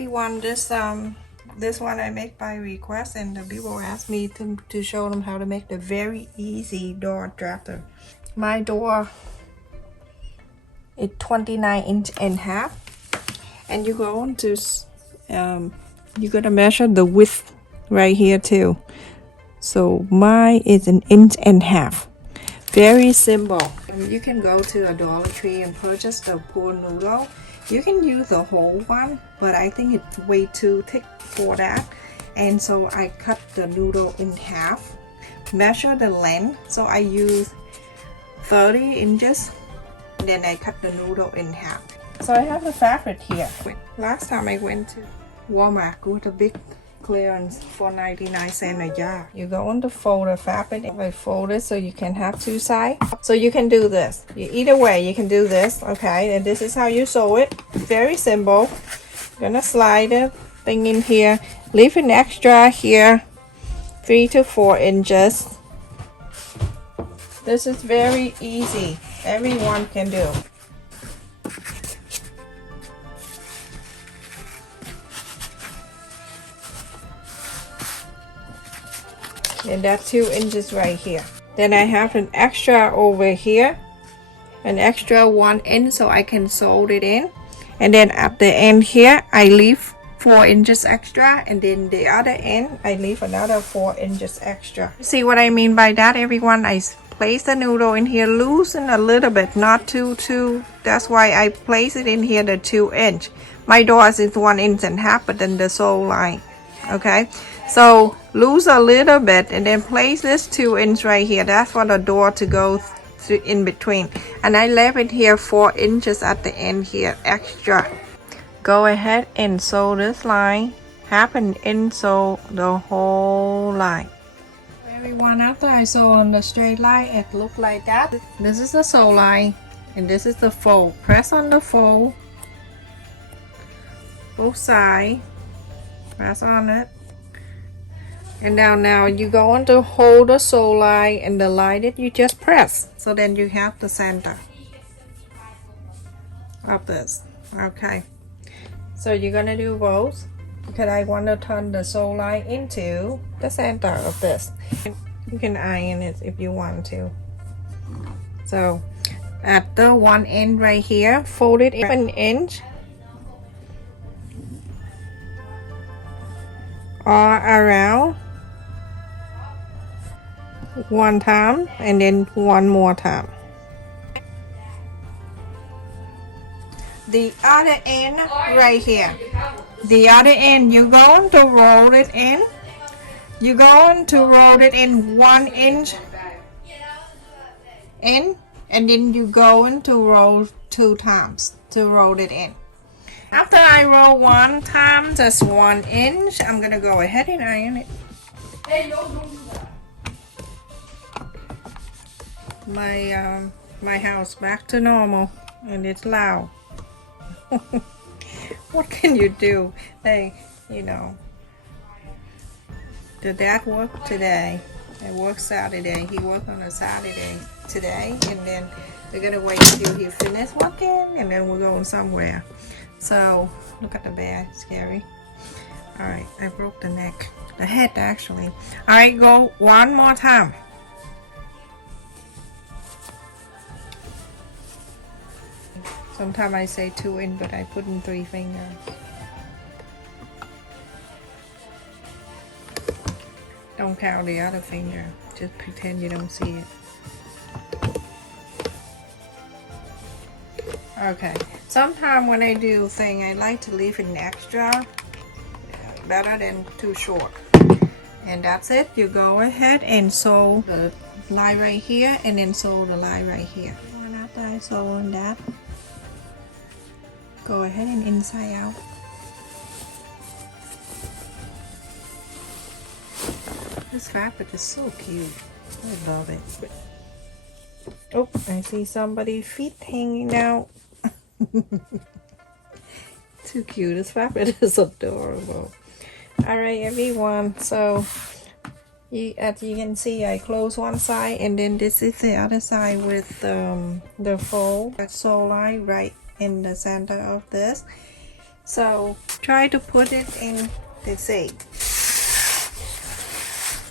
everyone, this one I make by request, and the people asked me to show them how to make the very easy door drafter. My door is 29 and a half, and you're going to you're gonna measure the width right here too. So mine is 1.5 inches. Very simple. You can go to a Dollar Tree and purchase the pool noodle. You can use the whole one, but I think it's way too thick for that. And so I cut the noodle in half. Measure the length. So I use 30 inches. Then I cut the noodle in half. So I have the fabric here. Last time I went to Walmart with a big clearance for 99 cents a yard. You go on to fold the fabric. I fold it so you can have two sides. So you can do this. Either way, you can do this. Okay, and this is how you sew it. Very simple. Gonna slide the thing in here. Leave an extra here, 3 to 4 inches. This is very easy. Everyone can do. And that's 2 inches right here. Then I have an extra over here, an extra 1 inch, so I can sew it in. And then at the end here I leave 4 inches extra, and then the other end I leave another 4 inches extra. See what I mean by that, everyone? I place the noodle in here, loosen a little bit, not too. That's why I place it in here, the 2 inch. My doors is 1.5 inches, but then the sew line. Okay, so loose a little bit and then place this 2 inch right here. That's for the door to go through in between. And I left it here 4 inches at the end here extra. Go ahead and sew this line, 1/2 inch, sew the whole line. Everyone, after I sew on the straight line, it look like that. This is the sew line and this is the fold. Press on the fold, both sides. Press on it. And now you're going to hold the sew line and the line that you just press. So then you have the center of this. Okay. So you're gonna do both, because I want to turn the sew line into the center of this. You can iron it if you want to. So at the one end right here, fold it 1 inch. All around 1 time and then 1 more time. The other end right here, the other end, you're going to roll it in. You're going to roll it in 1 inch in, and then you're going to roll 2 times to roll it in. After I roll 1 time, just 1 inch, I'm gonna go ahead and iron it. Hey, don't do that. My house back to normal, and it's loud. What can you do? Hey, you know. The dad worked today. I work Saturday. He worked on a Saturday today, and then we're gonna wait till he finishes working, and then we're going somewhere. So look at the bear, scary. All right, I broke the neck, the head actually. All right, go 1 more time. Sometimes I say 2 inch, but I put in 3 fingers. Don't count the other finger, just pretend you don't see it. Okay, sometimes when I do thing, I like to leave an extra, better than too short. And that's it. You go ahead and sew the line right here, and then sew the line right here. And after I sew on that, go ahead and inside out. This fabric is so cute. I love it. Oh, I see somebody's feet hanging out. Too cute. This fabric is adorable. Alright, everyone. So, as you can see, I close one side, and then this is the other side with the fold sew line right in the center of this. So try to put it in the sink.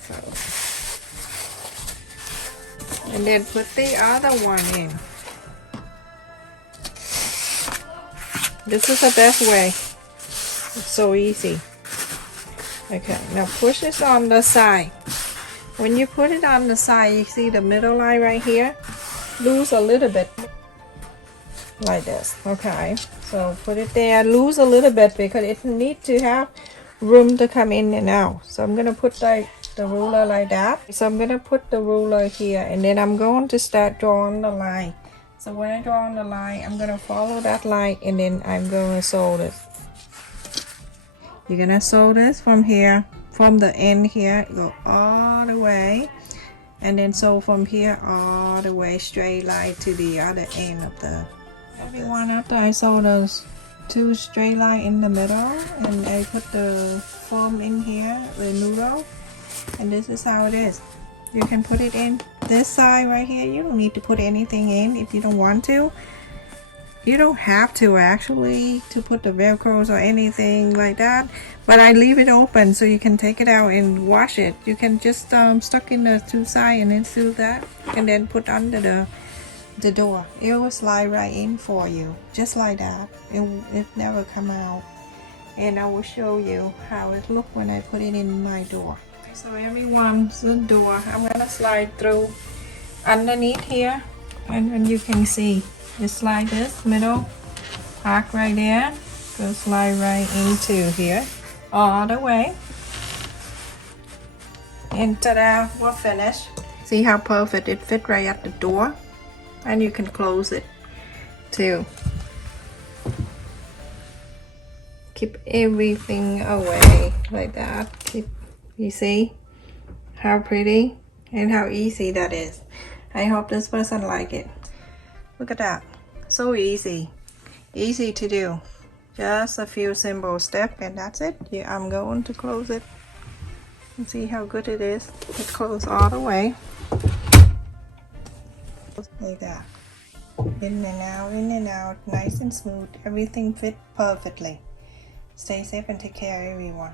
So, and then put the other one in. This is the best way. It's so easy. Okay, now push this on the side. When you put it on the side, you see the middle line right here? Lose a little bit. Like this. Okay, so put it there, lose a little bit because it needs to have room to come in and out. So I'm gonna put like the ruler like that. So I'm gonna put the ruler here, and then I'm going to start drawing the line. So when I draw on the line, I'm gonna follow that line, and then I'm gonna sew this. You're gonna sew this from here, from the end here, go all the way, and then sew from here all the way straight line to the other end of the everyone. After I sew those two straight line in the middle, and I put the foam in here, the noodle, and this is how it is. You can put it in this side right here. You don't need to put anything in if you don't want to. You don't have to actually to put the velcros or anything like that, but I leave it open so you can take it out and wash it. You can just stuck in the two sides and then do that, and then put under the door. It will slide right in for you, just like that. It never come out, and I will show you how it look when I put it in my door. So everyone's the door, I'm gonna slide through underneath here, and you can see it's slide this middle arc right there, go slide right into here all the way, and ta-da, we're finished. See how perfect it fit right at the door, and you can close it too. Keep everything away like that. You see how pretty and how easy that is. I hope this person like it. Look at that, so easy to do. Just a few simple steps, and that's it. Yeah, I'm going to close it and see how good it is. It close all the way like that, in and out, nice and smooth. Everything fit perfectly. Stay safe and take care, everyone.